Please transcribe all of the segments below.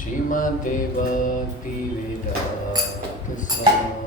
Śrīmate Bhaktivedanta Swami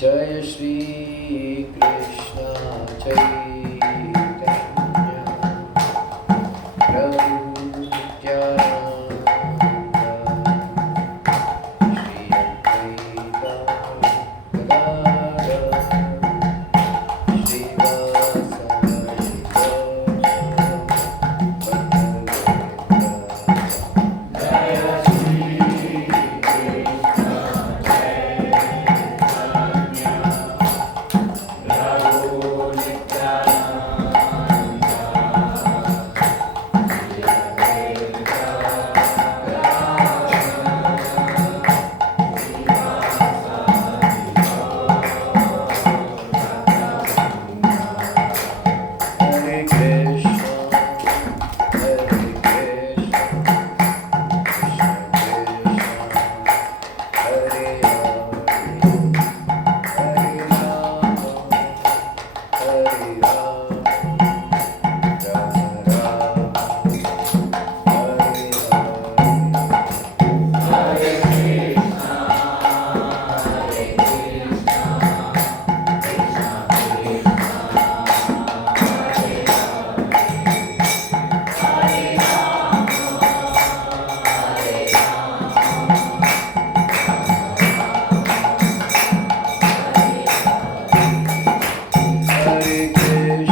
Jai Shri Krishna Chaitanya Prabhu Nityananda Shri Advaita Gadadhara Shri Vasari Hare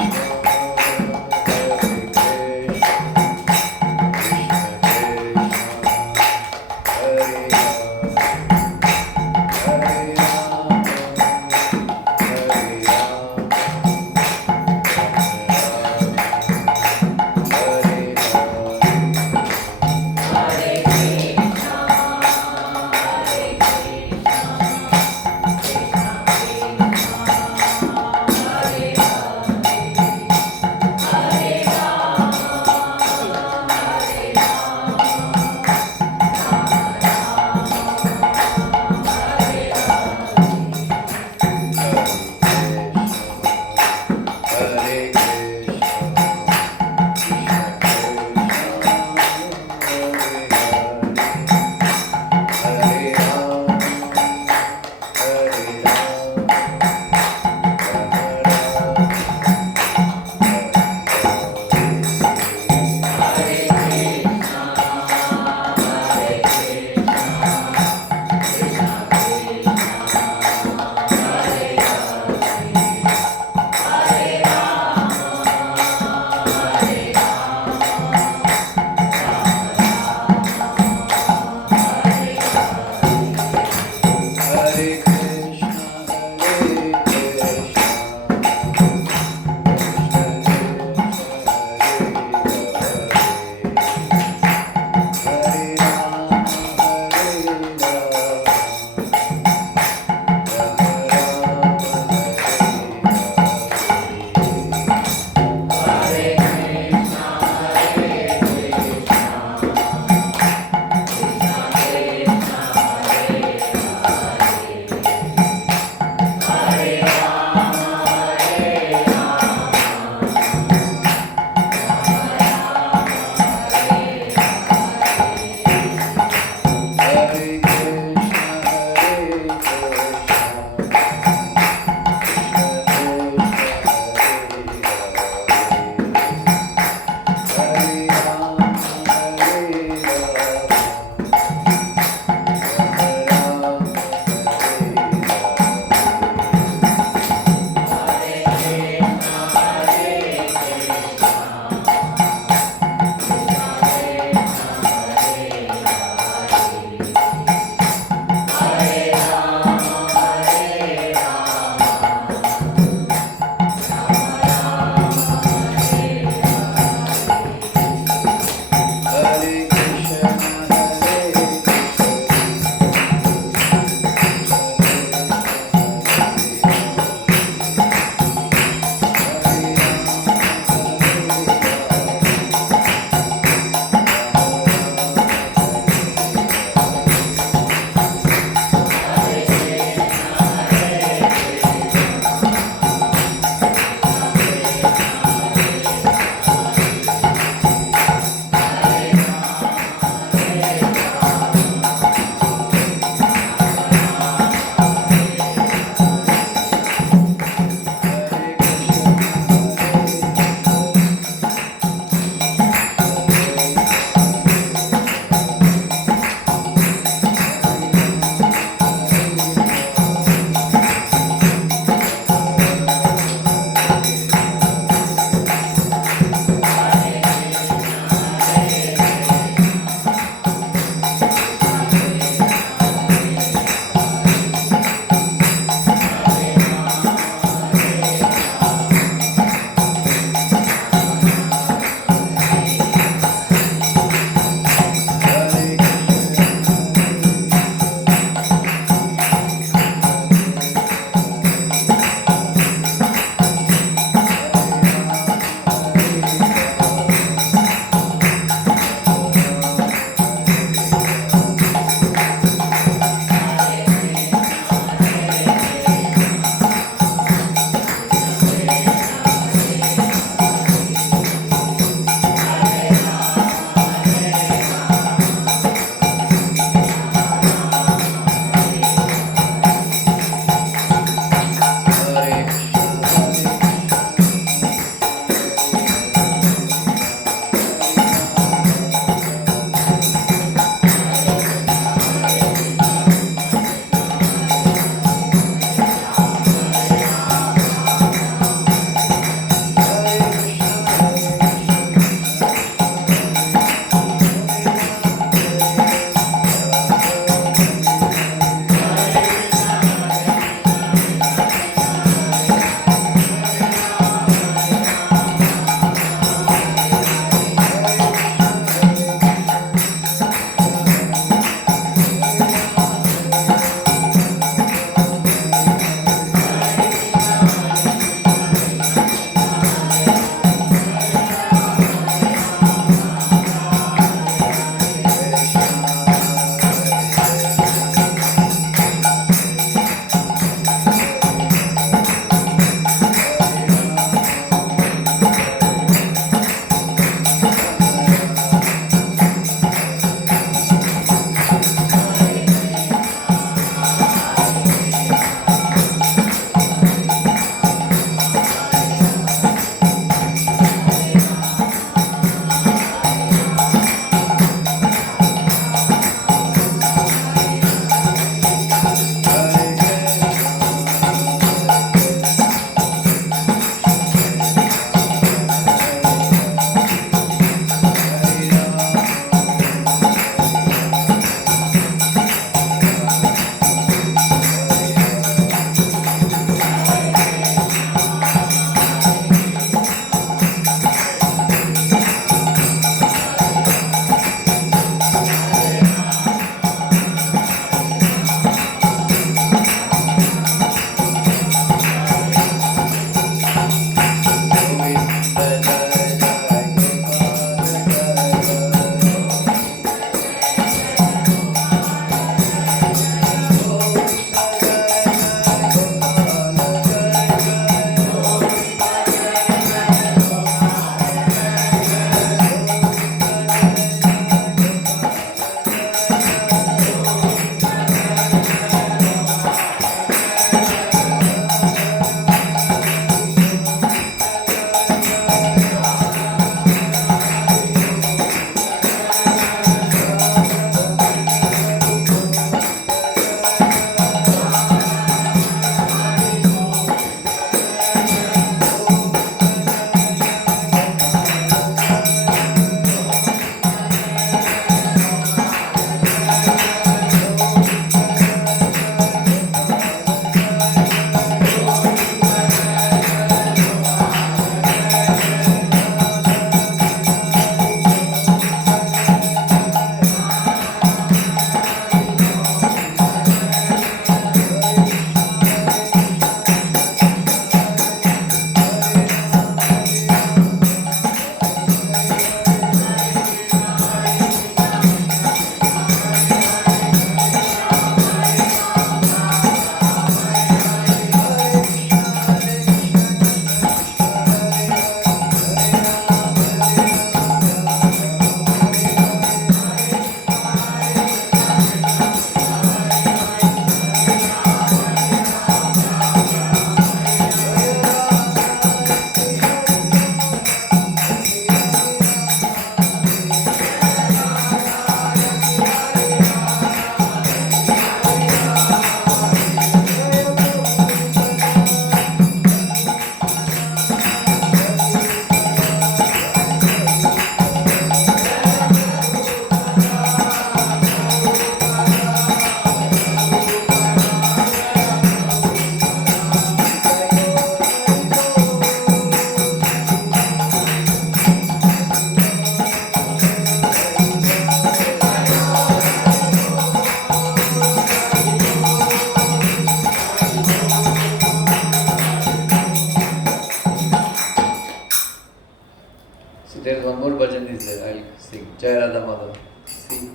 There's one more bhajan is there. I'll sing. Jai Radha Madhava. See.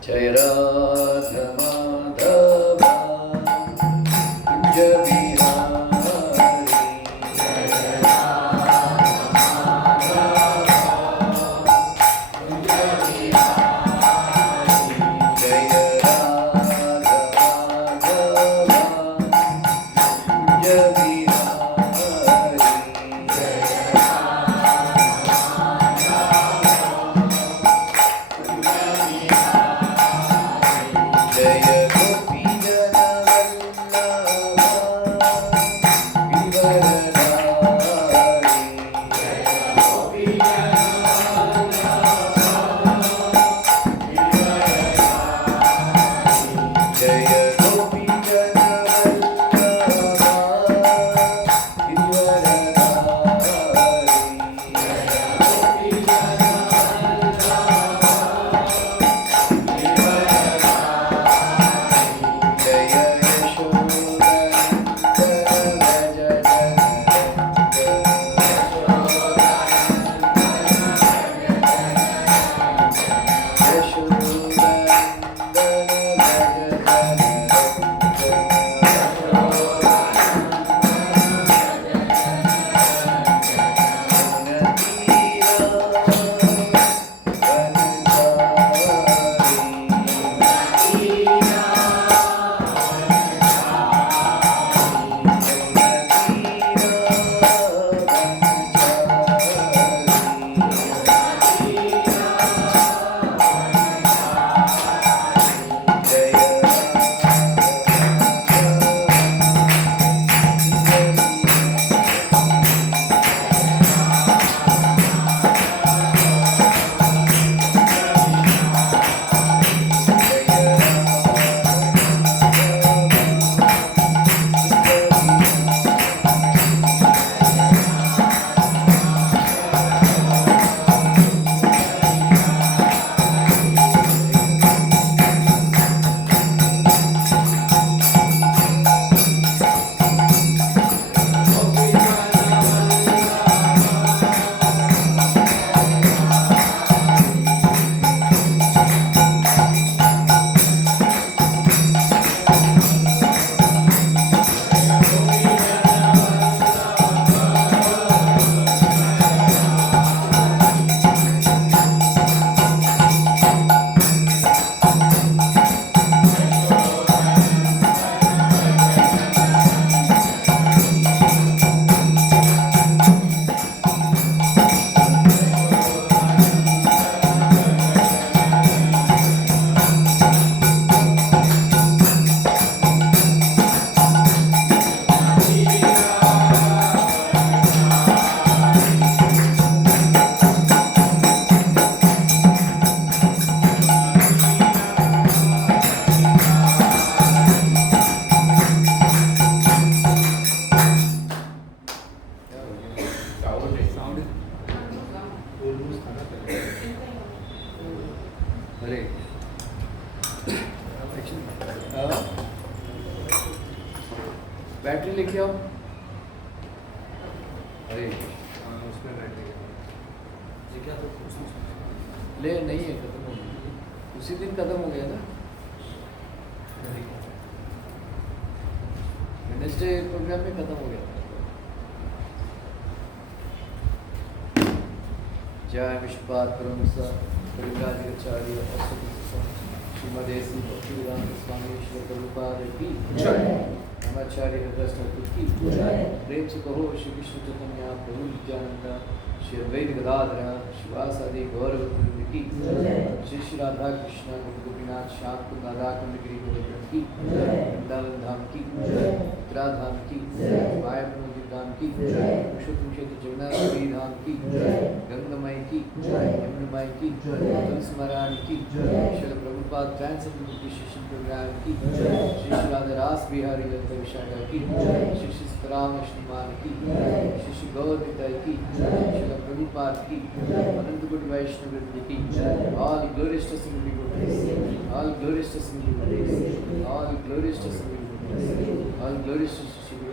Jai Radha Madhava Kunja Bihari. Jai Radha Madhava Kunja Bihari. Jai Radha Madhava Kunja Bihari. Battery लेके आओ। अरे उसमें battery ये क्या तो ले नहीं है, खत्म हो गया उसी दिन, खत्म हो गया ना। वेडनेसडे प्रोग्राम में खत्म हो गया था। जय विश्वपाद परमहंस परिव्राजकाचार्य श्रीमदे श्री भक्तिवेदांत स्वामी श्री प्रभुपाद की जय। नमाचार्य हृदय ठाकुर की जय। प्रेम से कहो श्री कृष्ण चैतन्य प्रभु नित्यानंद श्री अद्वैत गदाधर शिवासादि गौरवृंद की जय। श्री श्री राधा कृष्ण गोपीनाथ श्याम कुंद राधा कुंड गिरी गोवर्धन की जय। वृंदावन धाम की जय। मथुरा धाम की जय। मायापुर धाम की जय। पुरुषोत्तम क्षेत्र जगन्नाथपुरी धाम की जय। गंगामय की जय। यमुनामय की जय। तुलसी महारानी की जय। श्रील प्रभुपाद ट्रांसलेशन प्रोग्राम की जय। श्री श्री राधा रास बिहारी ललिता विशाखा की जय। श्री श्री सीताराम श्रीमान की जय। श्री श्री गौर निताई की जय। श्रील प्रभुपाद की जय। अनंत कोटि वैष्णव वृंद की जय। All glories to Sri Guru, all glories to Sri Guru, all glories to Sri Guru, all glories to Sri Guru.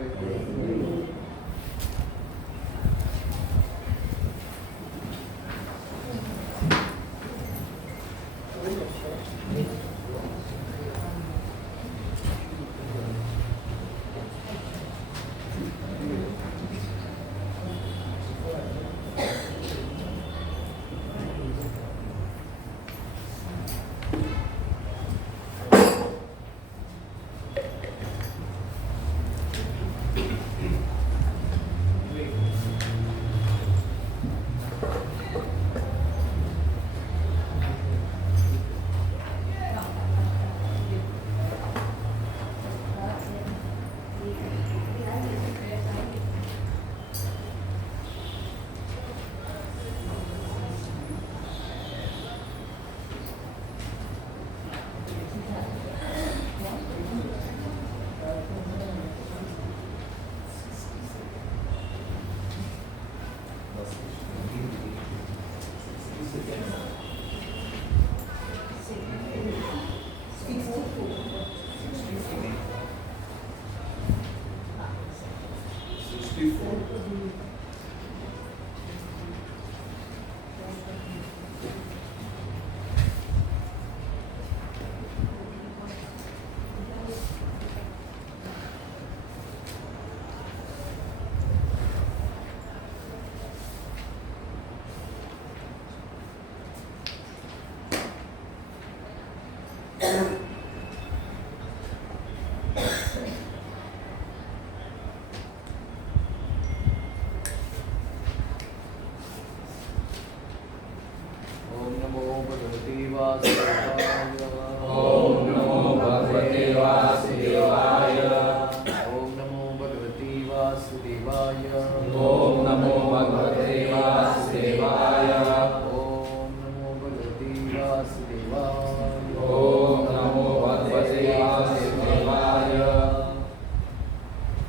64.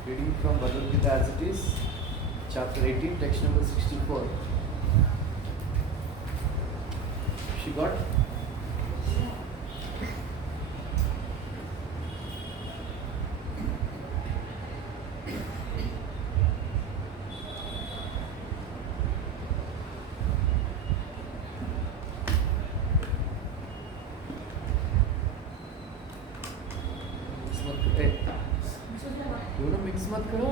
Reading from Bhagavad Gita as it is, chapter 18, text number 64. She got? Mix मत करो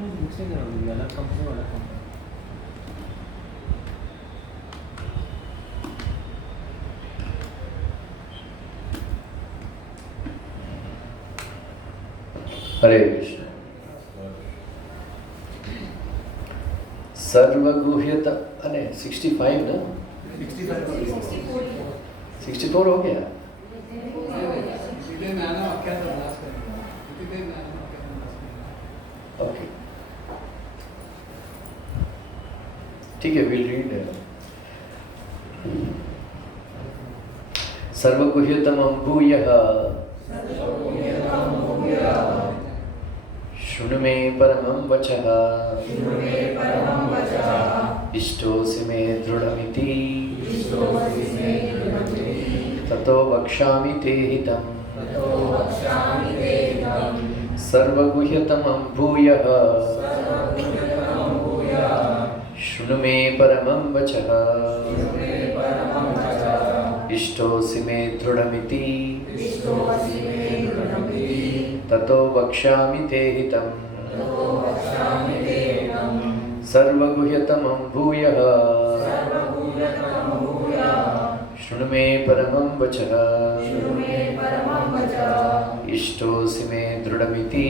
mix नहीं करोगे अलग company वाला company हरे कृष्ण सर्वगुह्यत अरे 65 ना 64 हो गया ओके ठीक है विल रीड सर्वगुह्यतमं भूयः शृणु मे परमं वचः इष्टोऽसि मे दृढमिति ततो वक्ष्यामि ते हितम् सर्वगुह्यतमं भूयः शृणु मे परमं वचः इष्टोऽसि मे दृढमिति ततो वक्ष्यामि ते हितम् सर्वगुह्यतमं भूयः शृणु मे परमं वचः इष्टोऽसि मे दृढमिति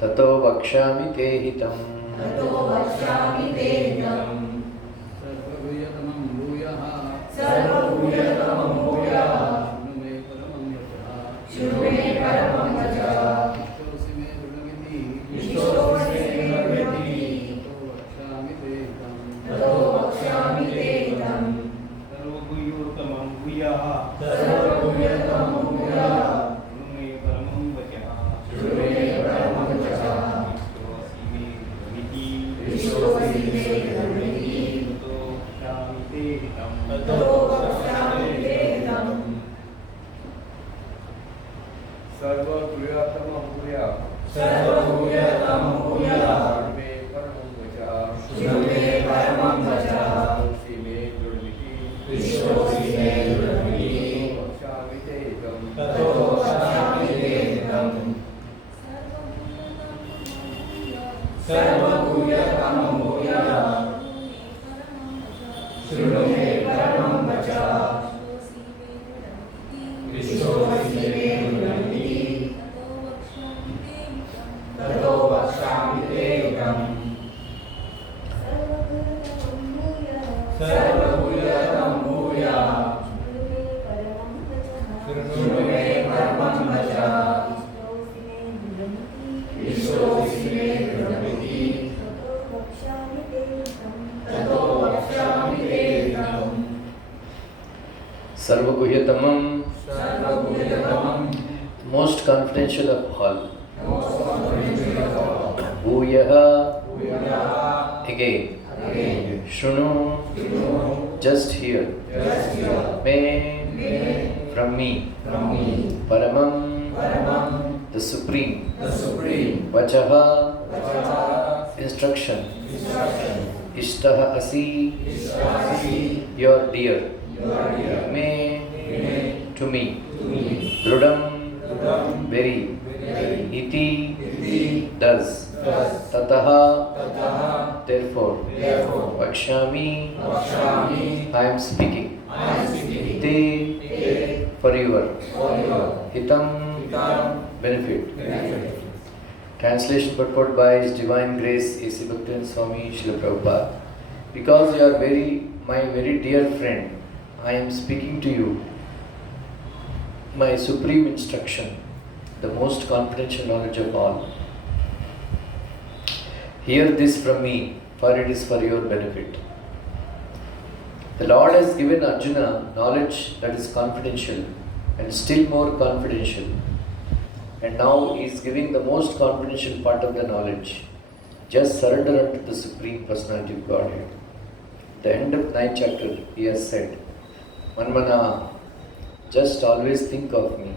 ततो वक्ष्यामि ते हितम् सर्वगुह्यतमं भूयः शृणु मे परमं वचः इष्टोऽसि मे दृढमिति ततो वक्ष्यामि ते हितम् सर्वगुह्यतमं भूयः शृणु मे परमं वचः इष्टोऽसि मे दृढमिति ततो वक्ष्यामि ते हितम् सर्वगुह्यतमं भूयः शृणु मे परमं वचः इष्टोऽसि मे दृढमिति वक्ष्यामि ते हितम् ततो वक्ष्यामि ते हितम् सर्वगुह्यतमं भूयः शृणु मे परमं वचः इष्टोऽसि मे दृढमिति ततो वक्ष्यामि ते हितम् सर्वगुह्यतमं भूयः शृणु मे परमं वचः इष्टोऽसि मे दृढमिति ततो वक्ष्यामि ते हितम् सर्वगुह्यतमं most confidential of all bhūyaḥ again śṛṇu just here me from me paramam the supreme, vacaḥ, instruction, iṣṭah asi, your dear, me, to me, dṛḍham, very, iti, does, tato, therefore, vakṣyāmi, I am speaking, te, for your, hitam, benefit. Translation purport by His Divine Grace A.C. Bhaktivinoda Swami Śrīla Prabhupada. Because you are my very dear friend, I am speaking to you my supreme instruction, the most confidential knowledge of all. Hear this from me, for it is for your benefit. The Lord has given Arjuna knowledge that is confidential and still more confidential. And now he is giving the most confidential part of the knowledge. Just surrender unto the Supreme Personality of Godhead. At the end of 9th chapter, he has said, Manmana, just always think of me.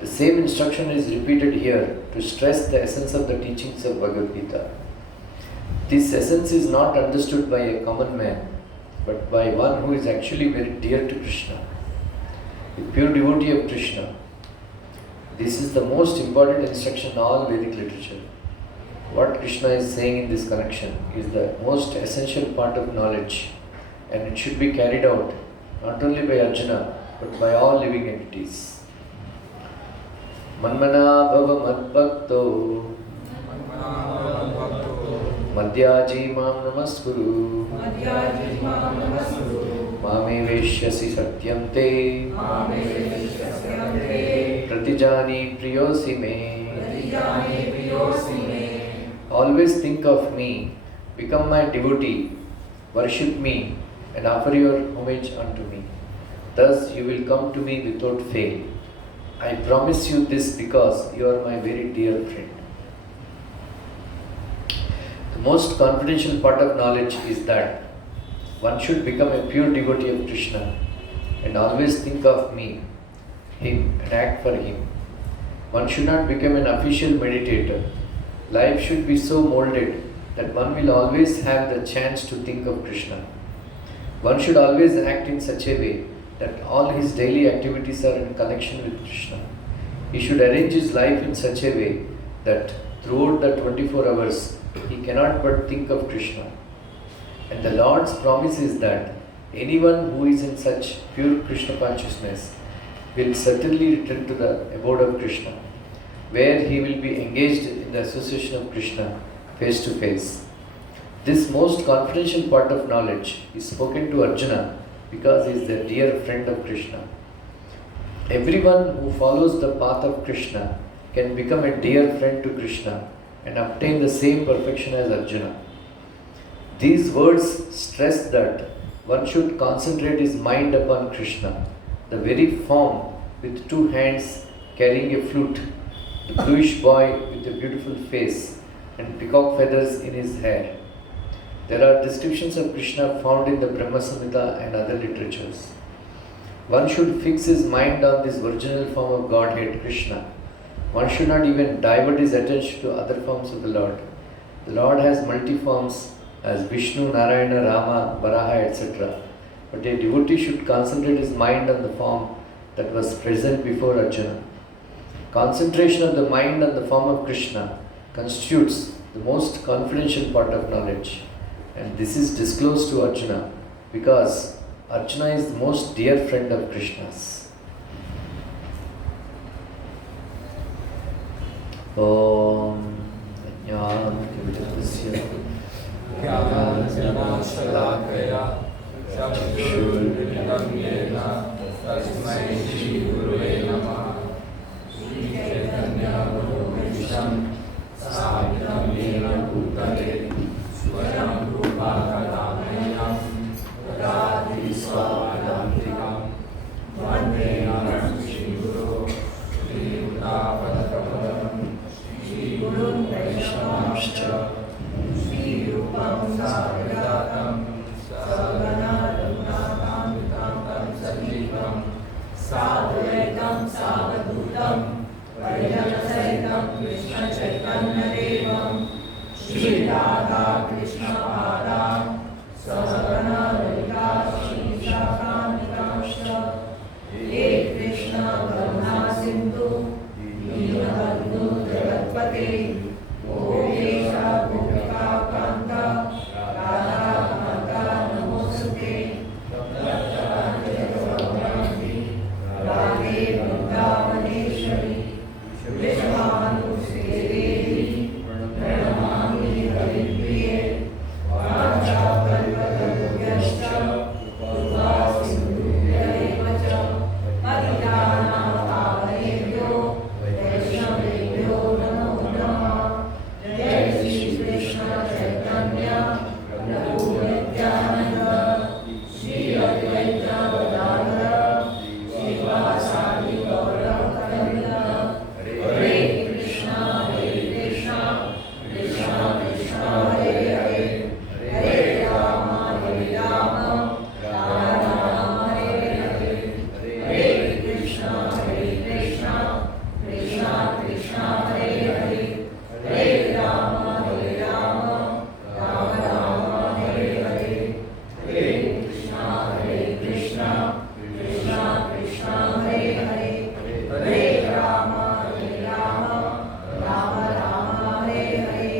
The same instruction is repeated here to stress the essence of the teachings of Bhagavad Gita. This essence is not understood by a common man, but by one who is actually very dear to Krishna, a pure devotee of Krishna. This is the most important instruction in all Vedic literature. What Krishna is saying in this connection is the most essential part of knowledge, and it should be carried out not only by Arjuna but by all living entities. Manmana bhava madbhakto madhyaji mam namaskuru mame veshyasi satyam te pratijani priyosi me. Always think of me, become my devotee, worship me and offer your homage unto me. Thus you will come to me without fail. I promise you this because you are my very dear friend. The most confidential part of knowledge is that one should become a pure devotee of Krishna and always think of me, him, and act for him. One should not become an official meditator. Life should be so molded that one will always have the chance to think of Krishna. One should always act in such a way that all his daily activities are in connection with Krishna. He should arrange his life in such a way that throughout the 24 hours he cannot but think of Krishna. And the Lord's promise is that anyone who is in such pure Krishna consciousness will certainly return to the abode of Krishna, where he will be engaged in the association of Krishna face to face. This most confidential part of knowledge is spoken to Arjuna because he is the dear friend of Krishna. Everyone who follows the path of Krishna can become a dear friend to Krishna and obtain the same perfection as Arjuna. These words stress that one should concentrate his mind upon Krishna, the very form with two hands carrying a flute, the bluish boy with a beautiful face and peacock feathers in his hair. There are descriptions of Krishna found in the Brahma Samhita and other literatures. One should fix his mind on this virginal form of Godhead, Krishna. One should not even divert his attention to other forms of the Lord. The Lord has multi-forms as Vishnu, Narayana, Rama, Varaha, etc. But a devotee should concentrate his mind on the form that was present before Arjuna. Concentration of the mind on the form of Krishna constitutes the most confidential part of knowledge. And this is disclosed to Arjuna because Arjuna is the most dear friend of Krishna's. Om Jnana-Timirandasya Jnana-Shalakaya Chakshur-Militam Yena Tasmai Shri-Gurave Namah Shri Chaitanya-Manobhisham Sahitam Yena Bhutale Swaram Rupa-Kadamayam Tadadi Swadantikam Vande-Anam Shri-Guru Shri-Uta-Padakamalam Shri-Gurun Vaishnavamscha Shri-Rupam Sarva-Ghyatamaṁ Sarva-guhyatamaṁ Sajivam Sadvaita Krishna Chaitanya देवं श्री राधा कृष्ण पादां सहगना ललिता श्री विशाखान्वितांश्च हे कृष्ण करुणा सिन्धु दीनबन्धु जगत्पते गोपेश गोपिका कान्त राधा कान्त नमोस्तुते राधे वृन्दावनेश्वरि विश्वानुसुते देवी प्रणमामि हरिप्रिये वाञ्छाकल्पतरुभ्यश्च कृपा सिन्धुभ्यैव च पतितानां पावनेभ्यो वैष्णवेभ्यो नमो नमः। जय श्री कृष्ण चैतन्य प्रभु नित्यानंद श्री अद्वैत गदाधर श्रीवासादि गौरभक्तवृन्द। हरे Krishna Krishna Krishna Hare Hare Hare Ram Ram Ram Hare Hare Hare Krishna Krishna Krishna Hare Hare Hare Ram Ram Ram Hare Hare Hare Krishna Krishna Krishna Hare Hare Hare Ram Ram Ram Hare Hare.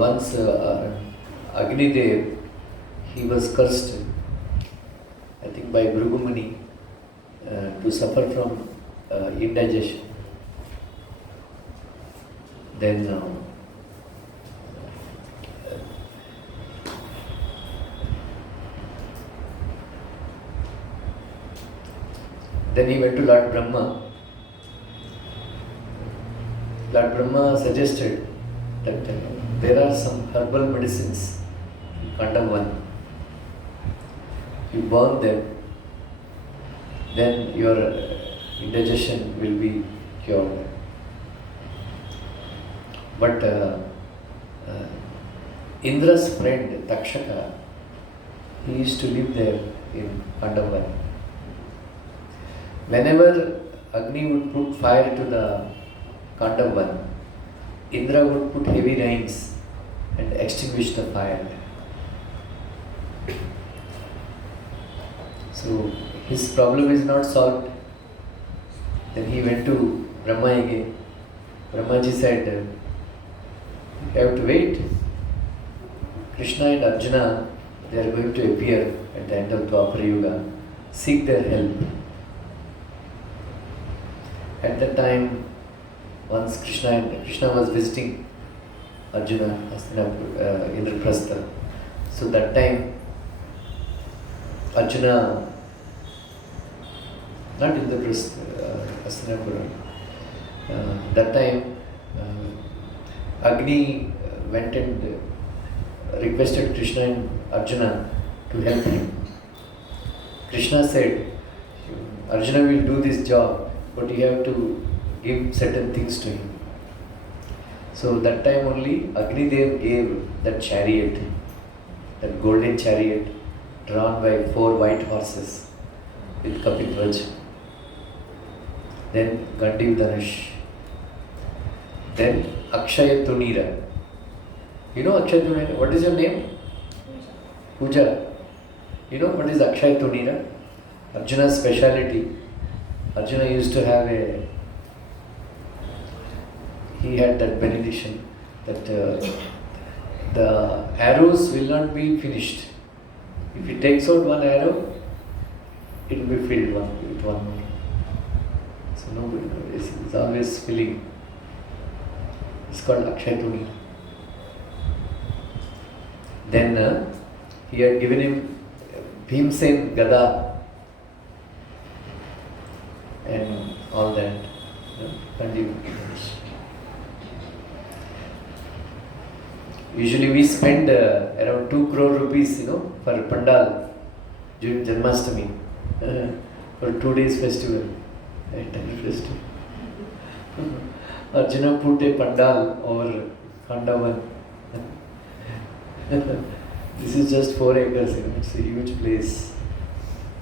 Once Agnidev, he was cursed, I think by Bhrigu Muni, to suffer from indigestion. Then he went to Lord Brahma. Lord Brahma suggested that there are some herbal medicines in Kandam. You burn them, then your indigestion will be cured. But Indra's friend Takshaka, he used to live there in Kandam. Whenever Agni would put fire to the Kandam, Indra would put heavy rains and extinguish the fire. So his problem is not solved. Then he went to Brahma again. Brahmaji said, you have to wait. Krishna and Arjuna, they are going to appear at the end of Dwapara Yuga. Seek their help. At that time, once Krishna was visiting Arjuna, Indraprastha. So that time, Arjuna, not Indraprastha, Hastinapura. That time, Agni went and requested Krishna and Arjuna to help him. Krishna said, Arjuna will do this job, but you have to give certain things to him. So that time only Agnidev gave that chariot, that golden chariot drawn by 4 white horses with Kapilvraj. Then Gandiv Dhanush. Then Akshaya Tunira. You know Akshaya Tunira? What is your name? Pooja. You know what is Akshaya Tunira? Arjuna's speciality. Arjuna used to have he had that benediction that the arrows will not be finished. If he takes out one arrow, it will be filled with one more. So nobody knows. It's always filling. It's called Akshayatuni. Then he had given him Bhimsen Gada and all that. Usually we spend around 2 crore rupees, for Pandal during Janmashtami, for 2 days festival, entire festival. Arjuna put a Pandal over Kandavan. This is just 4 acres, it's a huge place.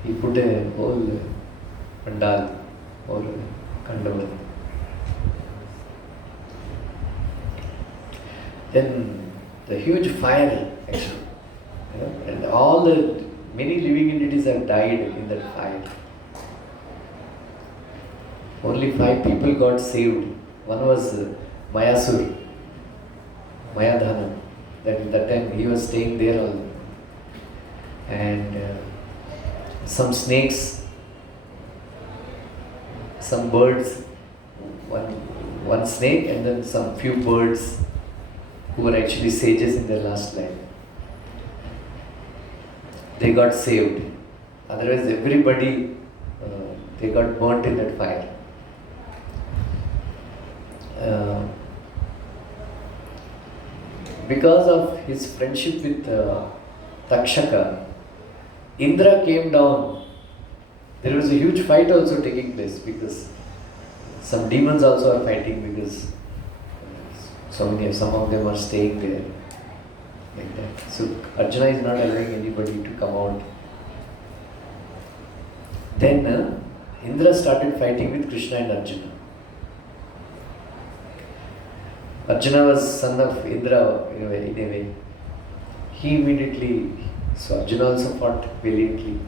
He put a whole pandal or kandavar. Then the huge fire actually. And all the many living entities have died in that fire. Only 5 people got saved. One was Mayasur, Mayadhana. That time he was staying there all. And some snakes, some birds, one snake, and then some few birds who were actually sages in their last life. They got saved. Otherwise everybody, they got burnt in that fire. Because of his friendship with Takshaka, Indra came down. There was a huge fight also taking place because some demons also are fighting because some of them are staying there. Like that. So Arjuna is not allowing anybody to come out. Then Indra started fighting with Krishna and Arjuna. Arjuna was son of Indra in a way. He immediately, so Arjuna also fought valiantly.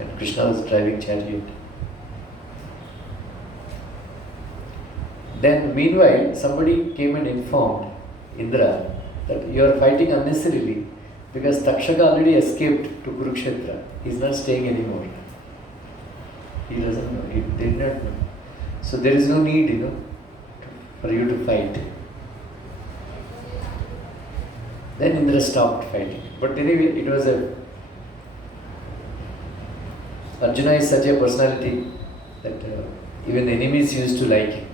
And Krishna was driving chariot. Then meanwhile, somebody came and informed Indra that you are fighting unnecessarily because Takshaka already escaped to Kurukshetra. He is not staying anymore. He doesn't know. He did not know. So there is no need, for you to fight. Then Indra stopped fighting. But anyway, it was Arjuna is such a personality that even enemies used to like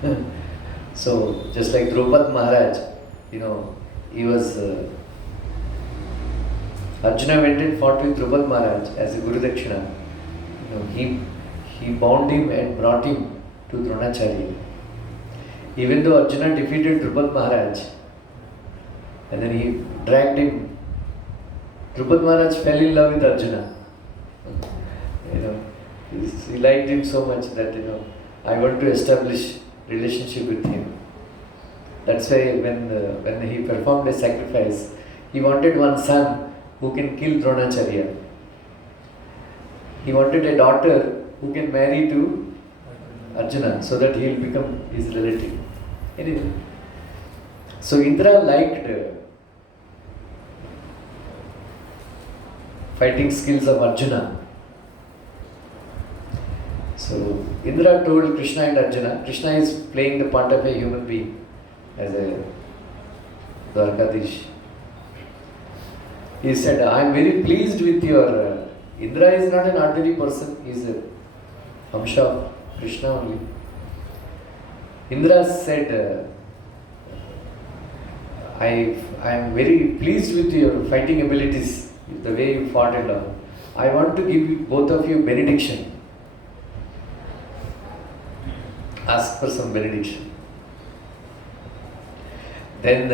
him. So, just like Draupad Maharaj, he was, Arjuna went and fought with Draupad Maharaj as a Guru Dakshina. He bound him and brought him to Dronacharya. Even though Arjuna defeated Draupad Maharaj, and then he dragged him, Draupad Maharaj fell in love with Arjuna. He liked him so much that, I want to establish relationship with him. That's why when he performed a sacrifice, he wanted one son who can kill Dronacharya. He wanted a daughter who can marry to Arjuna so that he will become his relative. Anyway, so Indra liked fighting skills of Arjuna. So Indra told Krishna and Arjuna, Krishna is playing the part of a human being as a Dwarkadish. He said, I am very pleased with your... Indra is not an ordinary person, he is a Amsha of Krishna only. Indra said, I am very pleased with your fighting abilities, the way you fought and all. I want to give both of you benediction. Ask for some benediction. Then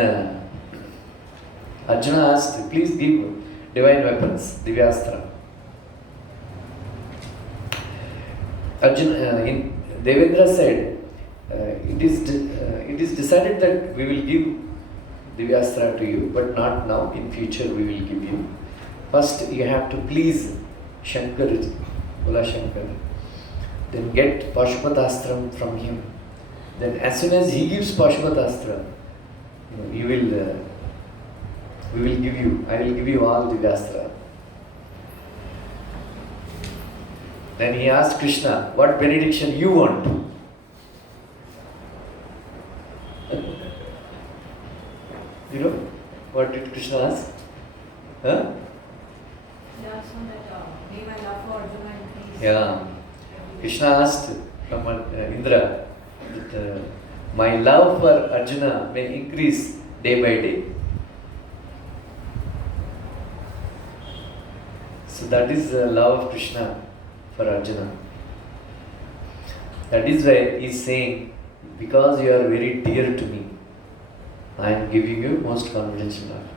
Arjuna asked, please give divine weapons, Divyastra. Devendra said, it is decided that we will give Divyastra to you, but not now, in future we will give you. First you have to please Shankar, Bola Shankar. Then get Pashupatastram from him. Then as soon as he gives Pashupatastram, we will give you, I will give you all Divyastra. Then he asked Krishna, what benediction you want? What did Krishna ask? Huh? Yeah. Krishna asked from Indra that my love for Arjuna may increase day by day. So that is the love of Krishna for Arjuna. That is why he is saying, because you are very dear to me, I am giving you most confidential knowledge.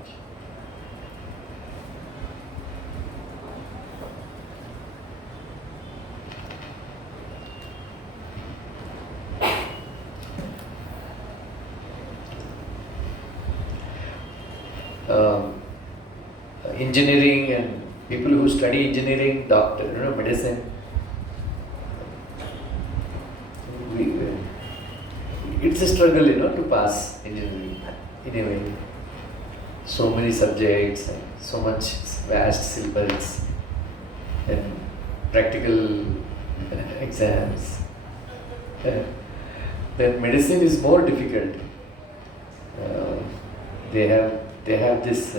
Engineering and people who study engineering, doctor, medicine, it's a struggle, to pass engineering in a way. So many subjects and so much vast syllabus and practical exams. Then medicine is more difficult. They have this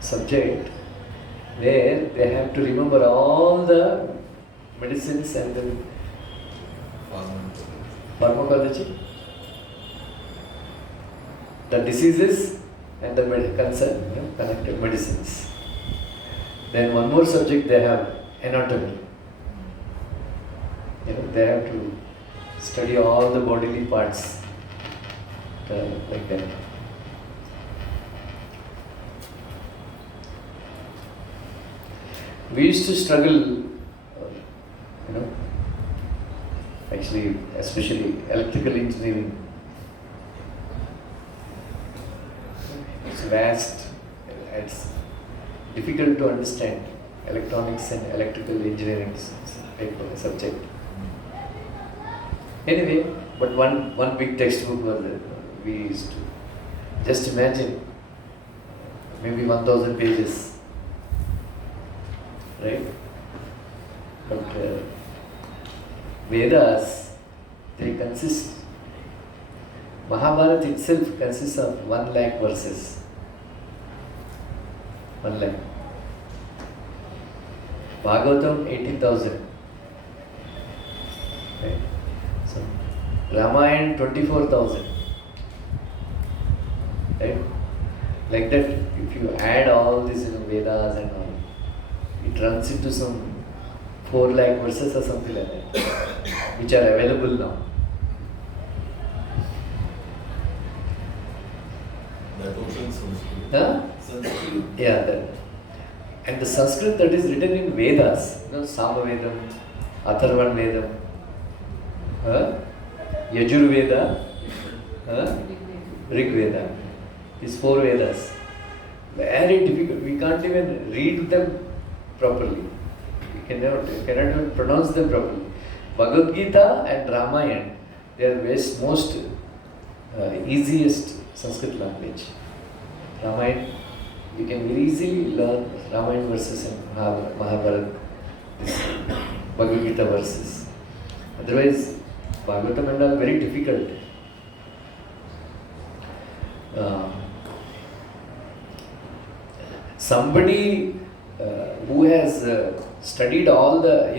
subject where they have to remember all the medicines and then pharmacology, the diseases and the connected medicines. Then one more subject they have anatomy. They have to study all the bodily parts like that. We used to struggle, actually, especially electrical engineering. It's vast, it's difficult to understand electronics and electrical engineering subject. Anyway, but one big textbook was there. We used to just imagine maybe 1,000 pages, right? But Vedas, they consist, Mahabharata itself consists of 1 lakh verses. 1 lakh. Bhagavatam 18,000. Right? So, Ramayana 24,000. Right? Like that, if you add all these Vedas and all, it runs into some 4 lakh verses or something like that, which are available now. That also in Sanskrit. Huh? Sanskrit. Yeah, that. And the Sanskrit that is written in Vedas, Samavedam, Atharvan Vedam, Yajurveda, Rig Veda. These 4 Vedas. Very difficult. We can't even read them properly. We cannot even pronounce them properly. Bhagavad Gita and Ramayana, they are most easiest Sanskrit language. Ramayana, you can very easily learn Ramayana verses and Mahabharata, Bhagavad Gita verses. Otherwise, Bhagavatam and all very difficult. Somebody who has studied all the,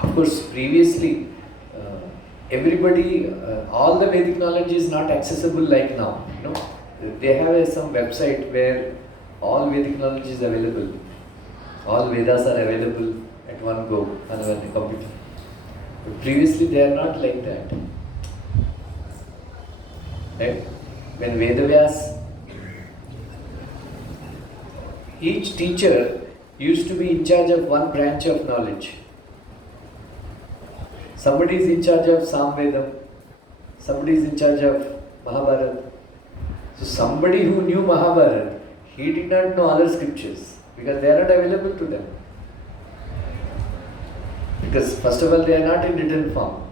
of course, previously, everybody, all the Vedic knowledge is not accessible like now. They have some website where all Vedic knowledge is available. All Vedas are available at one go on one computer. But previously, they are not like that. Right? When Vedavyas, each teacher used to be in charge of one branch of knowledge. Somebody is in charge of Samvedam, somebody is in charge of Mahabharata. So somebody who knew Mahabharata, he did not know other scriptures because they are not available to them. Because first of all, they are not in written form.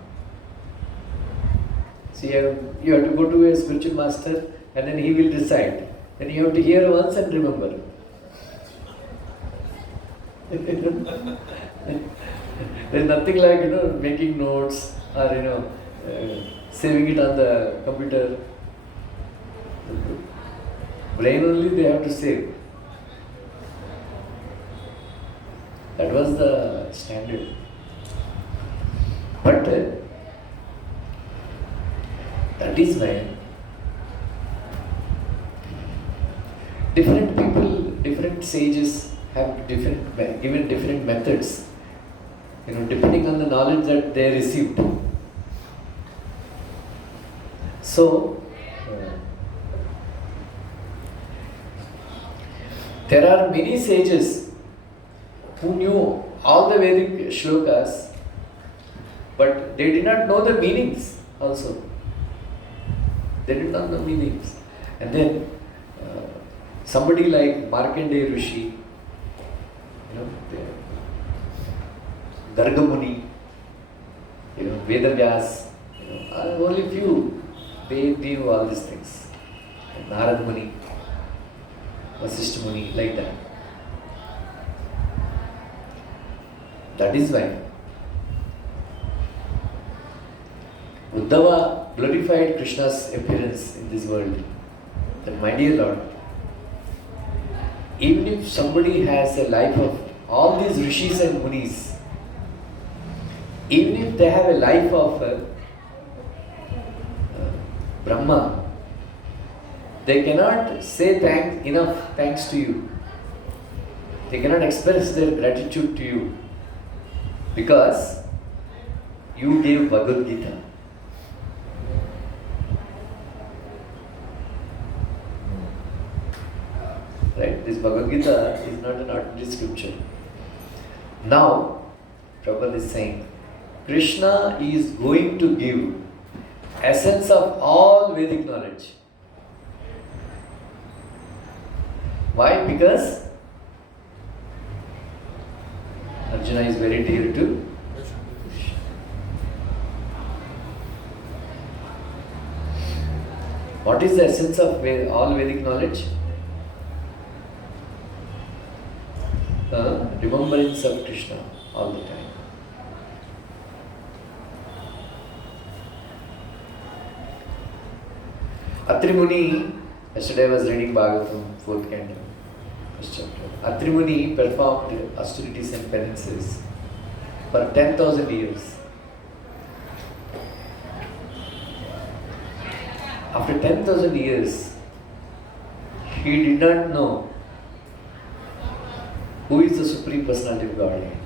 So you have to go to a spiritual master and then he will decide. Then you have to hear once and remember. There's nothing like making notes or saving it on the computer. Brain only they have to save. That was the standard. But that is why different people, different sages have given different methods, depending on the knowledge that they received. So, there are many sages who knew all the Vedic shlokas, but they did not know the meanings also. They did not know meanings. And then somebody like Markandeya Rishi, Garga Muni, Vedavyas, only few, they knew all these things. Narad Muni, Vasishtha Muni, like that. That is why Uddhava glorified Krishna's appearance in this world. That, my dear Lord, even if somebody has a life of all these rishis and munis, even if they have a life of Brahma, they cannot say enough thanks to you. They cannot express their gratitude to you because you gave Bhagavad Gita. Right? This Bhagavad Gita is not an ordinary scripture. Now, Prabhupada is saying, Krishna is going to give essence of all Vedic knowledge. Why? Because Arjuna is very dear to Krishna. What is the essence of all Vedic knowledge? Remembrance of Krishna all the time. Atri Muni, yesterday I was reading Bhagavatam, 4th canto, 1st chapter. Atri Muni performed austerities and penances for 10,000 years. After 10,000 years, he did not know who is the Supreme Personality of Godhead.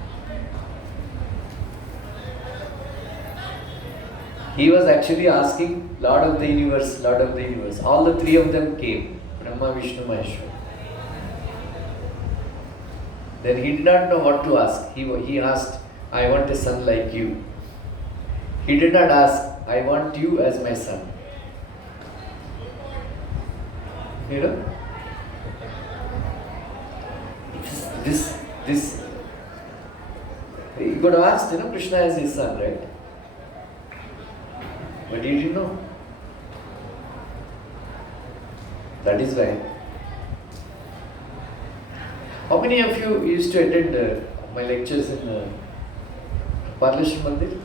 He was actually asking Lord of the Universe, Lord of the Universe. All the three of them came, Brahma, Vishnu, Maheshwara. Then he did not know what to ask. He asked, I want a son like you. He did not ask, I want you as my son. You know? This, he could have asked, Krishna as his son, right? But he didn't know. That is why. How many of you used to attend my lectures in Parleshwar Mandir?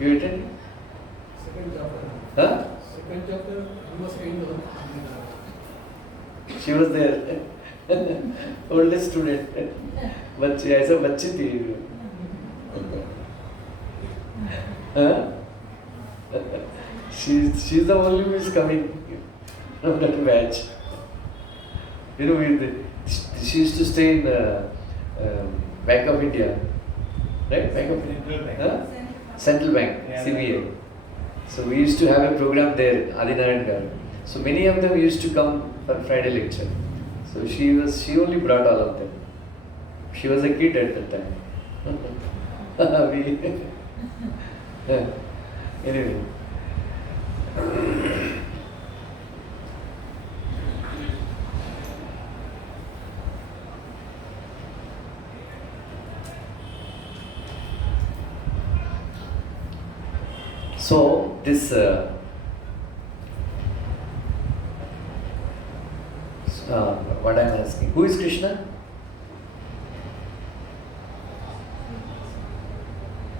You attended? Second chapter. Huh? Second chapter, you must read the She was there. Oldest student. ऐसा बच्ची थी. Huh? She's the only who is coming from that batch. She used to stay in Bank of India, right? Bank of India. Huh? Central Bank, CBA. So we used to have a program there, Adinaran Garu. So many of them used to come for Friday lecture. So she only brought all of them. She was a kid at that time. Anyway. So this what I am asking, who is Krishna?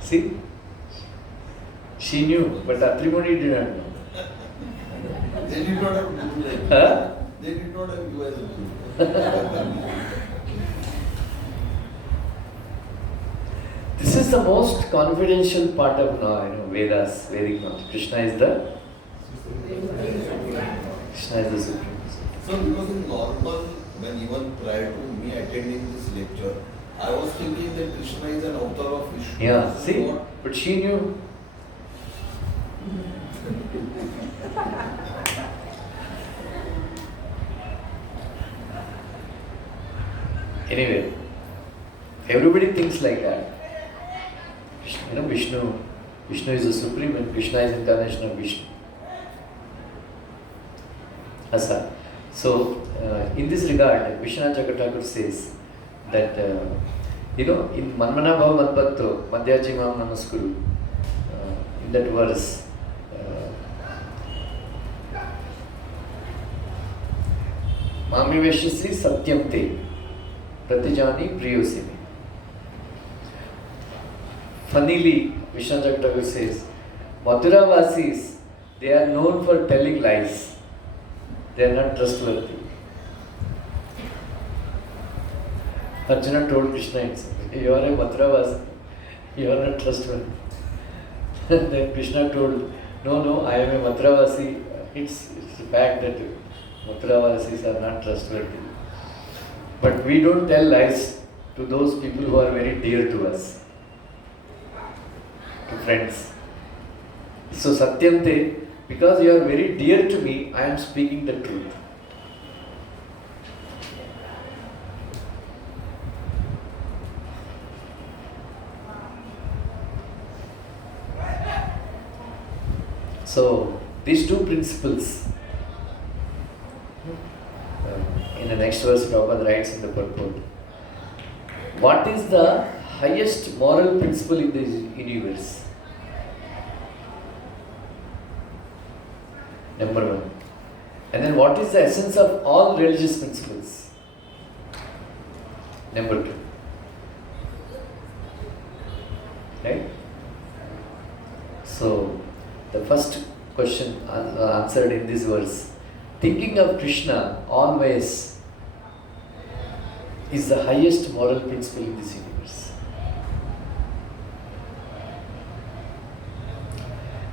See? She knew, but Atri Muni did not know. They did not have guru like Huh? They did not have you as a guru. This is the most confidential part of Vedas, Vedic knowledge. Krishna is the Supreme. So because in normal, when even prior to me attending this lecture, I was thinking that Krishna is an avatar of Vishnu. Yeah, see? But she knew. Anyway, everybody thinks like that. You know, Vishnu is the supreme and Krishna is incarnation of Vishnu. Asa. So, in this regard, Vishwanath Chakravarti says that, in Manmana Bhava Manbhatto, Madhyaji Mam Namaskuru, in that verse, Mami Veshyasi Satyam Te, Pratijani Priyosimi. Funnily, Vishwanath Chakravarti says, Mathura Vasis, they are known for telling lies. They are not trustworthy. Arjuna told Krishna himself, you are a Mathuravasi, you are not trustworthy. Then Krishna told, no, I am a Mathuravasi. It's the fact that Mathuravasi are not trustworthy. But we don't tell lies to those people who are very dear to us, to friends. So Satyam, because you are very dear to me, I am speaking the truth. So, these two principles, in the next verse, Prabhupada writes in the purport, what is the highest moral principle in the universe? Number one. And then what is the essence of all religious principles? Number two. Right? So, the first question answered in this verse, thinking of Krishna always is the highest moral principle in this universe.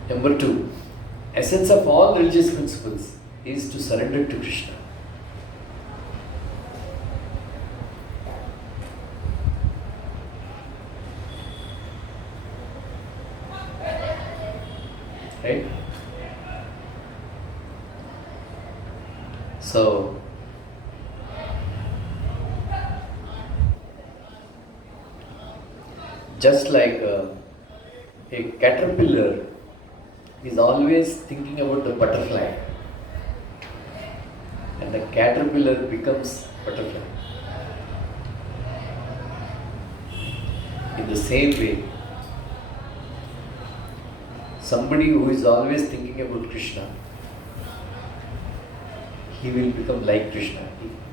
Number two, essence of all religious principles is to surrender to Krishna. Right? So, just like a caterpillar is always thinking about the butterfly, and the caterpillar becomes butterfly. In the same way, somebody who is always thinking about Krishna, he will become like Krishna.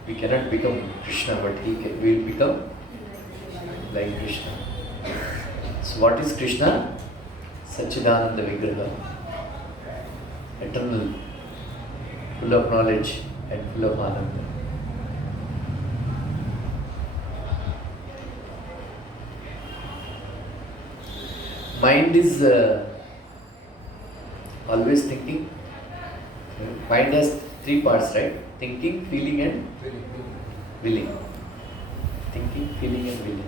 We cannot become Krishna, but we will become like Krishna. So what is Krishna? Sachidananda Vigraha, eternal, full of knowledge and full of ananda. Mind is always thinking. Mind has three parts, right? Thinking, feeling and willing. Thinking, feeling and willing.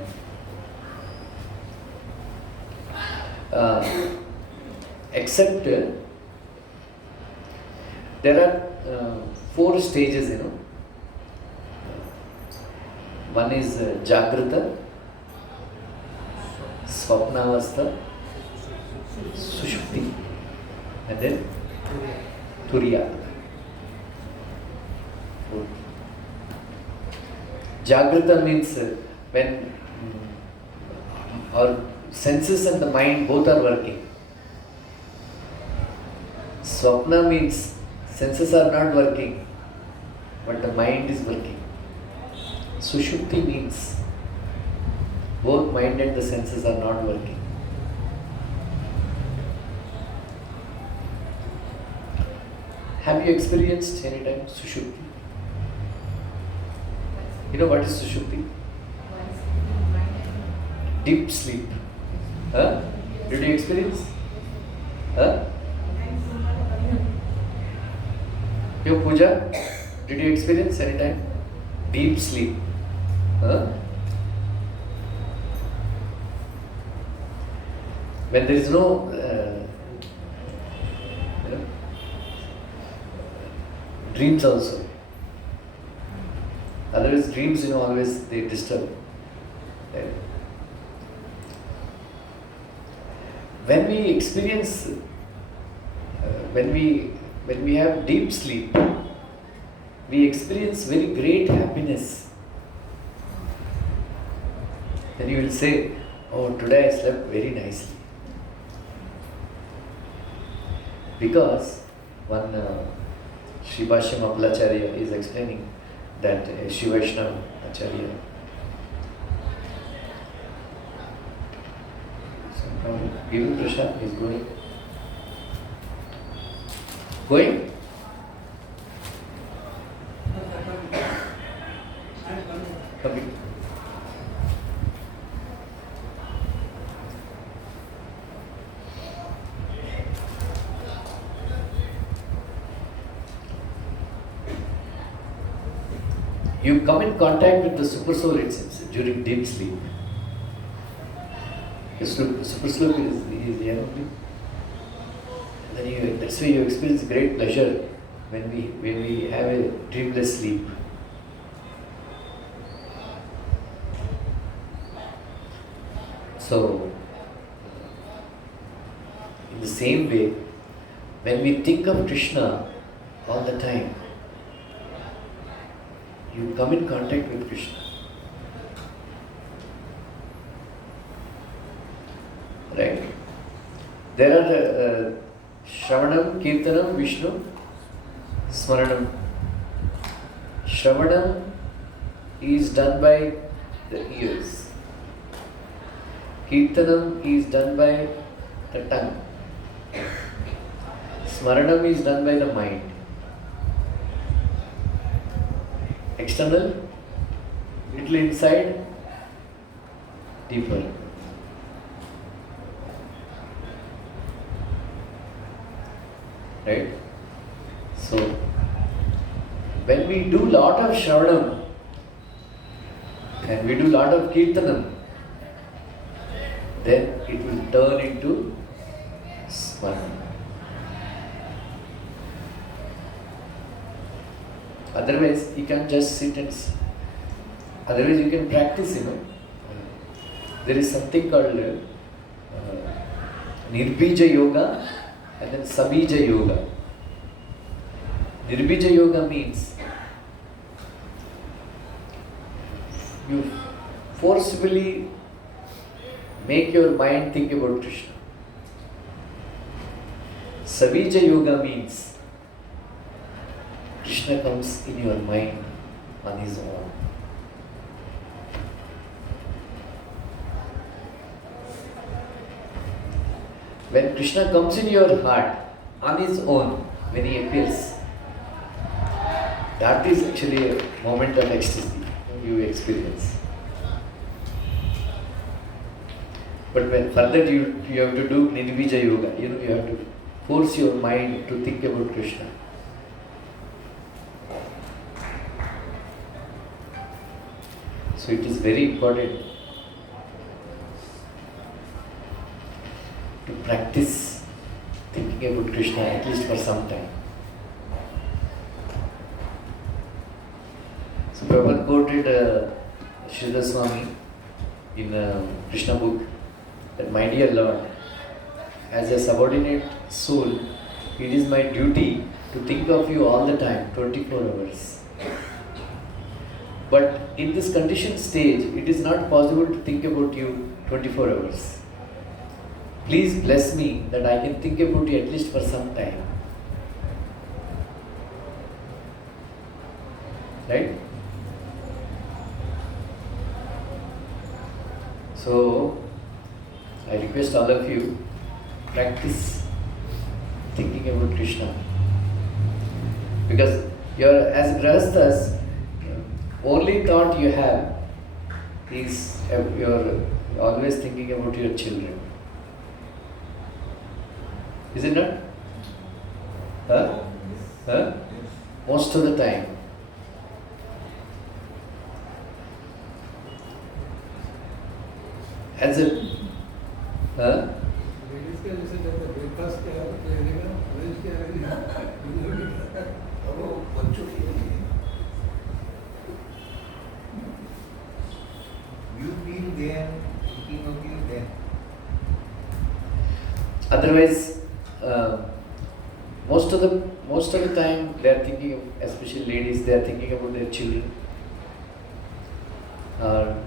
Except there are 4 stages, One is Jagrata, Swapnavastha, Sushupti, and then Turiya. Jagrata means when our senses and the mind both are working. Swapna means senses are not working, but the mind is working. Sushupti means both mind and the senses are not working. Have you experienced any time Sushupti? You know what is Sushupti? Deep sleep. Huh? Did you experience? Huh? Your puja? Did you experience any time? Deep sleep. Huh? When there is no dreams also. Otherwise dreams, always they disturb. Right? When we experience, when we have deep sleep, we experience very great happiness. Then you will say, oh, today I slept very nicely. Because one Sri Bhashya Mapalacharya is explaining that Shiva Vaishnava Acharya, giving prasad is going. Going? Coming. You come in contact with the super soul, it seems, during deep sleep. The super soul is here only. And then that's why you experience great pleasure when we have a dreamless sleep. So, in the same way, when we think of Krishna all the time, you come in contact with Krishna. Right? There are the Shravanam, Kirtanam, Vishnu, Smaranam. Shravanam is done by the ears. Kirtanam is done by the tongue. Smaranam is done by the mind. External, little inside, deeper. Right? So, when we do lot of Shravanam and we do lot of Kirtanam, then it will turn into Smaranam. Otherwise, you can just sit and otherwise you can practice, There is something called Nirbija Yoga and then Sabija Yoga. Nirbija Yoga means you forcefully make your mind think about Krishna. Sabija Yoga means Krishna comes in your mind on his own. When Krishna comes in your heart on his own, when he appears, that is actually a moment of ecstasy you experience. But when further you have to do Nirbija Yoga, you have to force your mind to think about Krishna. So it is very important to practice thinking about Krishna at least for some time. So Prabhupada quoted Sridhar Swami in Krishna book that, my dear Lord, as a subordinate soul, it is my duty to think of you all the time, 24 hours. But in this conditioned stage, it is not possible to think about you 24 hours. Please bless me that I can think about you at least for some time. Right? So, I request all of you, practice thinking about Krishna. Because as grahasthas, only thought you have is you're always thinking about your children. Is it not? Huh? Most of the time. As a ladies का जैसे जब breakfast क्या लेने का lunch क्या लेने का dinner भी अब वो बच्चों के लिए you feel they are thinking of you then. Otherwise, most of the time they are thinking of, especially ladies, they are thinking about their children.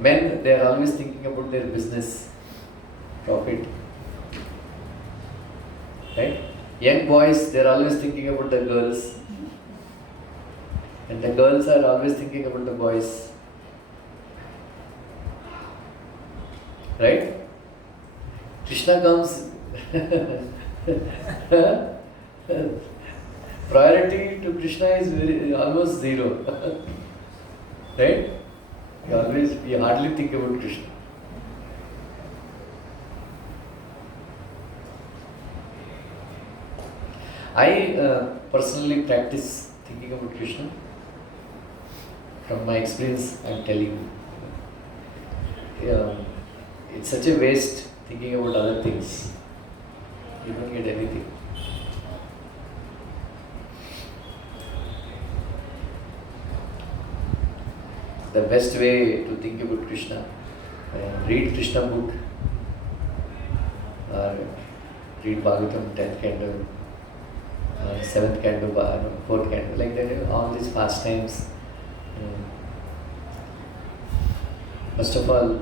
Men, they are always thinking about their business profit. Right? Young boys, they are always thinking about the girls, and the girls are always thinking about the boys. Right? Krishna comes. Priority to Krishna is almost zero. Right? We hardly think about Krishna. I personally practice thinking about Krishna. From my experience, I am telling you. It's such a waste thinking about other things. You don't get anything. The best way to think about Krishna, read Krishna book, or read Bhagavatam 10th canto, 7th canto, 4th canto, like that, all these pastimes. First of all,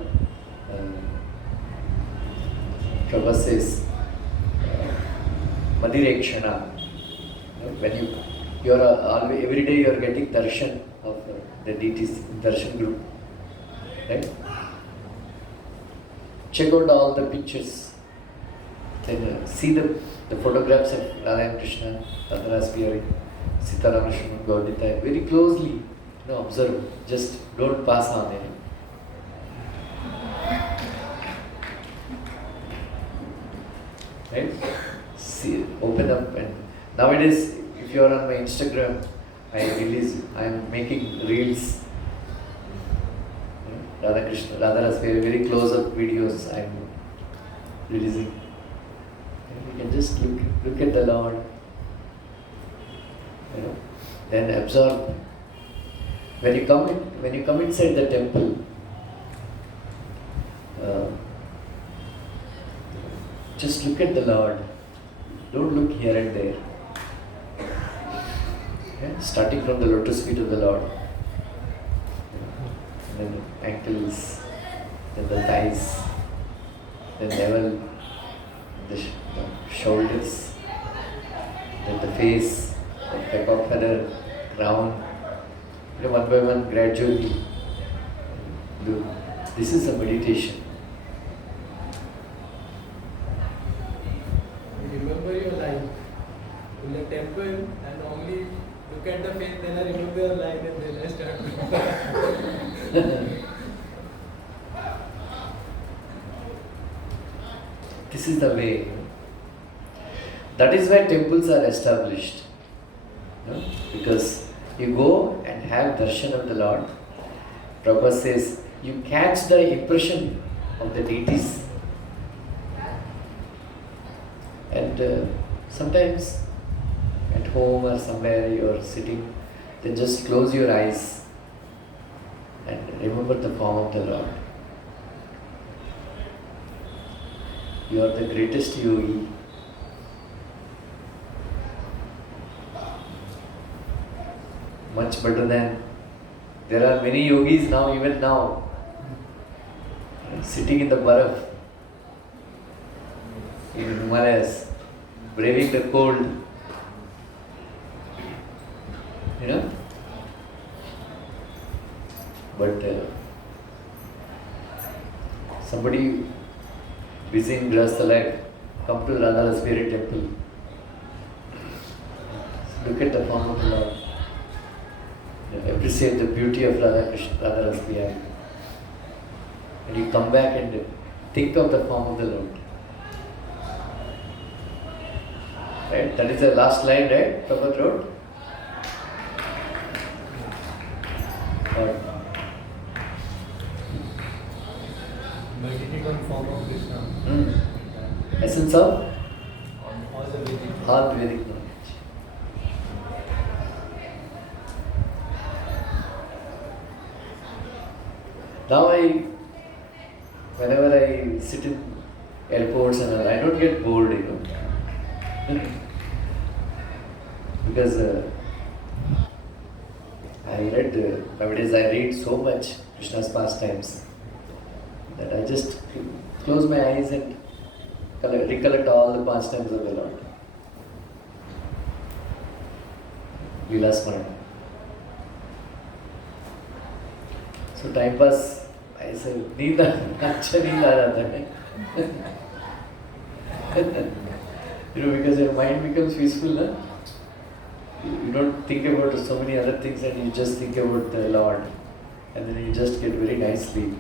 Prabhupada says, Madirekshana. When you are always, every day you are getting darshan of the deities, darshan group, right? Check out all the pictures. Then see the photographs of Radha and Krishna, Radha Raspiyari, Sita Ramrup Prabhuji very closely. Observe. Just don't pass on it. Right? See, open up, and nowadays, if you are on my Instagram, I am making reels. Radha Krishna, Radha Raspiyari, very close-up videos I am releasing. And you can just look at the Lord. Then absorb. When you come inside the temple, just look at the Lord. Don't look here and there. Okay? Starting from the lotus feet of the Lord, then ankles, then the thighs, then navel, the shoulders, then the face, the peacock feather, crown. One by one, gradually do. This is a meditation. Remember your life in the temple and only look at the face, then I remember your life and then I start. This is the way. That is why temples are established. Because you go and have darshan of the Lord. Prabhupada says, you catch the impression of the deities. And sometimes at home or somewhere you are sitting, then just close your eyes and remember the form of the Lord. You are the greatest yogi. Much better than, there are many yogis now, even now, sitting in the baraf, in Himalayas, braving the cold, but somebody busy in Grahastha life, come to Radha Raspiyari temple, look at the form of the Lord. Appreciate the beauty of Radha Raspiyari. And you come back and think of the form of the Lord. Right? That is the last line, right? Prabhupada wrote. Meditating on form of Krishna. Essence essence of all the Vedic. all Vedic knowledge. Now whenever I sit in airports and all, I don't get bored, because nowadays I read so much Krishna's pastimes that I just close my eyes and recollect all the pastimes of the Lord. Leela Smarana. So time pass, I say, नींद आ जाता है. Because your mind becomes peaceful, na? You don't think about so many other things and you just think about the Lord, and then you just get very nice sleep.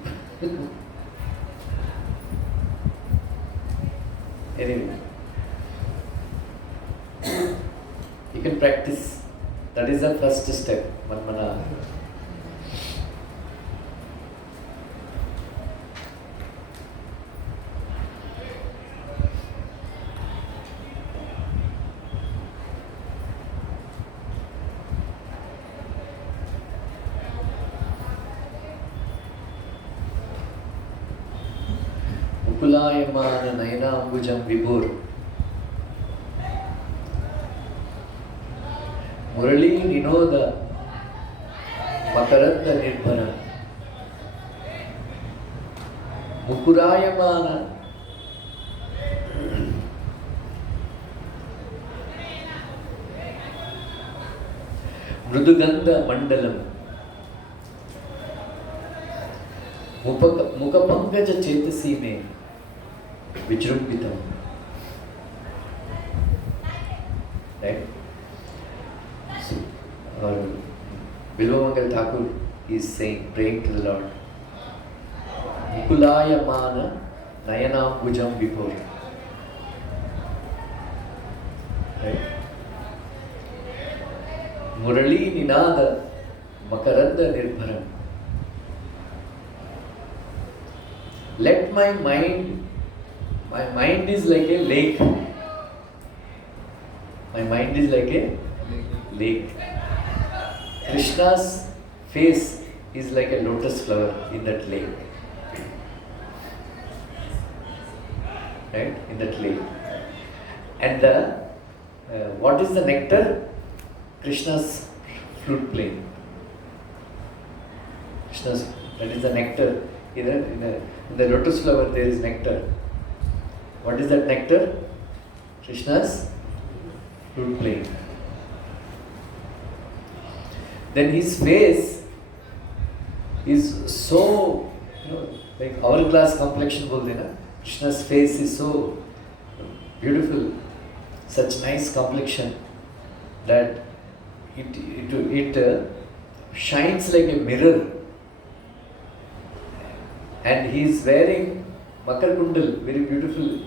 Anyway, you can practice. That is the first step, Manmana. Mukulayamana nayanambujam vibhur Murali ninoda makaranda nirbhara Mukurayamana mrudugandha mandalam Mukapankaja chetasi mein Vijrumbitam. Right? So, Bilvamangal Thakur is saying, praying to the Lord, Mukulayamana Nayanambujam Vibhur. Right? Murali Ninada Makaranda Nirbharam. Let my mind is like a lake. My mind is like a lake. Krishna's face is like a lotus flower in that lake. Right? In that lake. And what is the nectar? Krishna's flute playing. That is the nectar. In the lotus flower there is nectar. What is that nectar? Krishna's flute playing. Then his face is so, like hourglass complexion bolte na. Krishna's face is so beautiful, such nice complexion that it shines like a mirror. And he is wearing Makar Kundal, very beautiful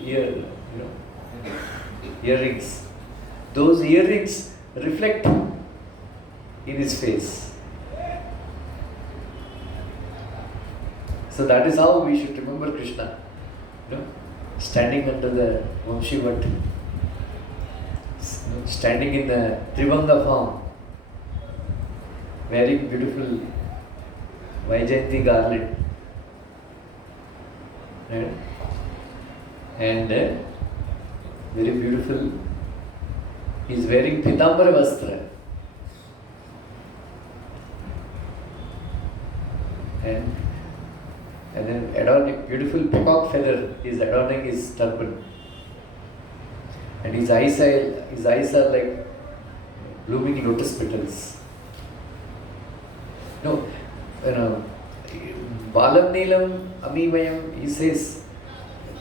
earrings. Those earrings reflect in his face. So that is how we should remember Krishna. Standing under the Vamshivat, standing in the Trivanga form, wearing beautiful Vaijayanti garland. And very beautiful. He is wearing pitambara vastra. And then adorning, beautiful peacock feather is adorning his turban. And his eyes are like blooming lotus petals. Balam Neelam Amimayam, he says,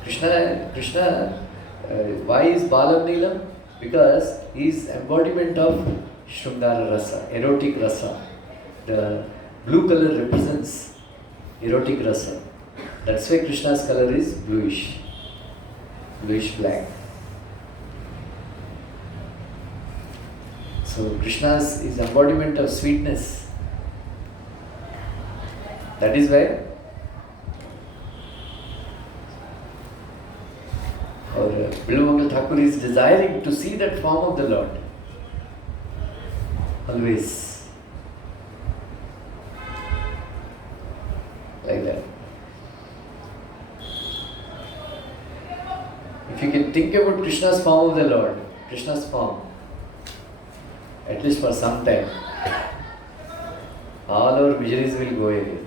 Krishna, why is Balam Neelam? Because he is embodiment of Shrungara Rasa, erotic rasa. The blue color represents erotic rasa. That's why Krishna's color is bluish black. So Krishna's is embodiment of sweetness. That is why our Bilumangal Thakur is desiring to see that form of the Lord. Always. Like that. If you can think about Krishna's form of the Lord, Krishna's form, at least for some time, all our miseries will go away.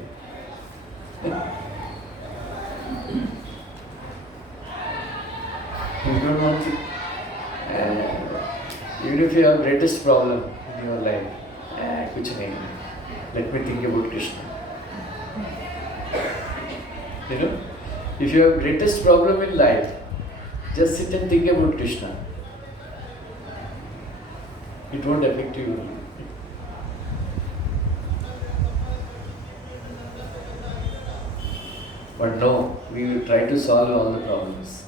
You don't want to, even if you have greatest problem in your life, kuch nahi, let me think about Krishna. You know, if you have greatest problem in life, just sit and think about Krishna. It won't affect you. But no, we will try to solve all the problems.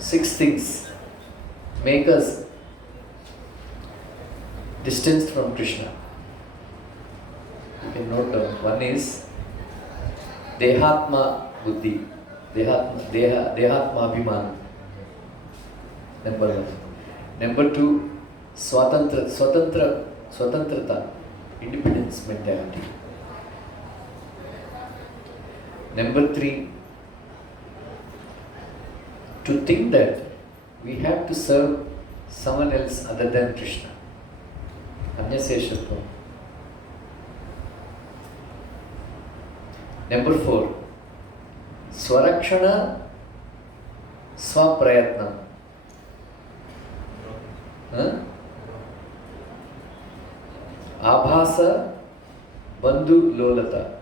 Six things make us distanced from Krishna. You can note down. One is Dehatma Buddhi, Dehatma Abhiman. Number one. Number two, Swatantrata, independence mentality. Number three, to think that we have to serve someone else other than Krishna. Anyaseshatvam. Number four, Swarakshana Swaprayatnam. Abhasa Bandhu Lolata.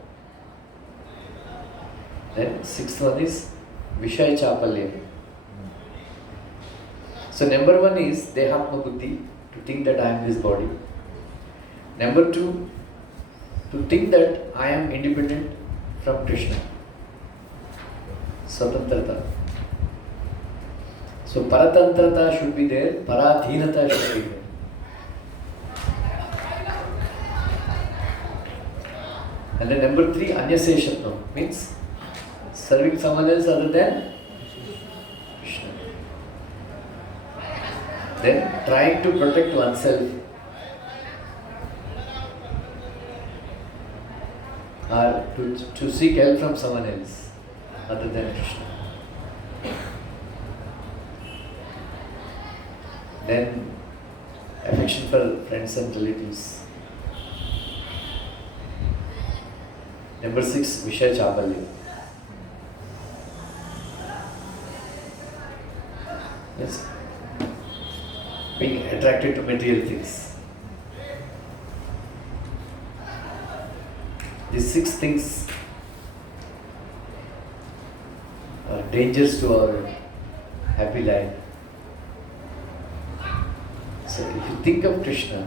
Then sixth one is Vishaya Chapalyam. So number one is Dehatma Buddhi, to think that I am this body. Number two, to think that I am independent from Krishna. Swatantrata. So Paratantrata should be there, Paradhinata should be there. And then number three, Anyaseshatvam, means serving someone else other than Krishna. Then trying to protect oneself, or to seek help from someone else other than Krishna. Then affection for friends and relatives. Number six, Vishaya Chapalyam. Yes. Being attracted to material things. These six things are dangers to our happy life. So if you think of Krishna,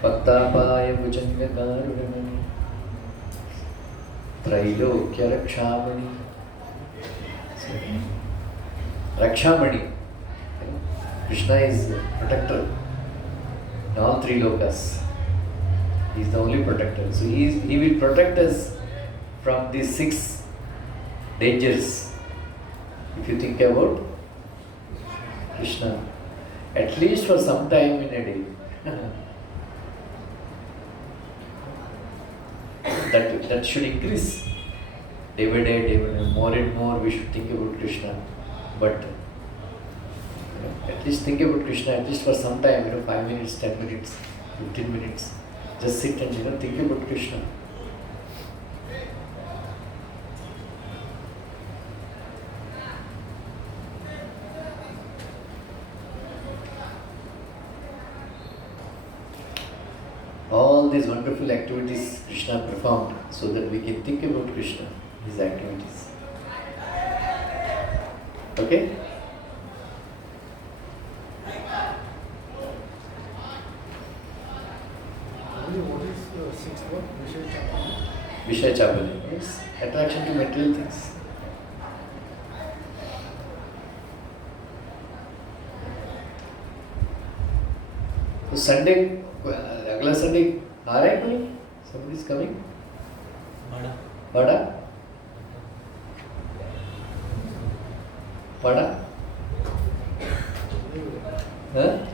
Pattapaya Bhujangakarunamani Trailokya Rakshamani. Rakshamani. Krishna is protector in all three lokas. He is the only protector. So he will protect us from these six dangers. If you think about Krishna, at least for some time in a day. That should increase. day by day, more and more we should think about Krishna. But at least think about Krishna, at least for some time, 5 minutes, 10 minutes, 15 minutes. Just sit and think about Krishna. All these wonderful activities Krishna performed so that we can think about Krishna, his activities. Okay? What is the sixth one? Vishaya Chabali. Yes, attraction to material things. So Sunday, अगला Sunday आ रहा है कोई? Somebody is coming? Bada? Bada? Huh?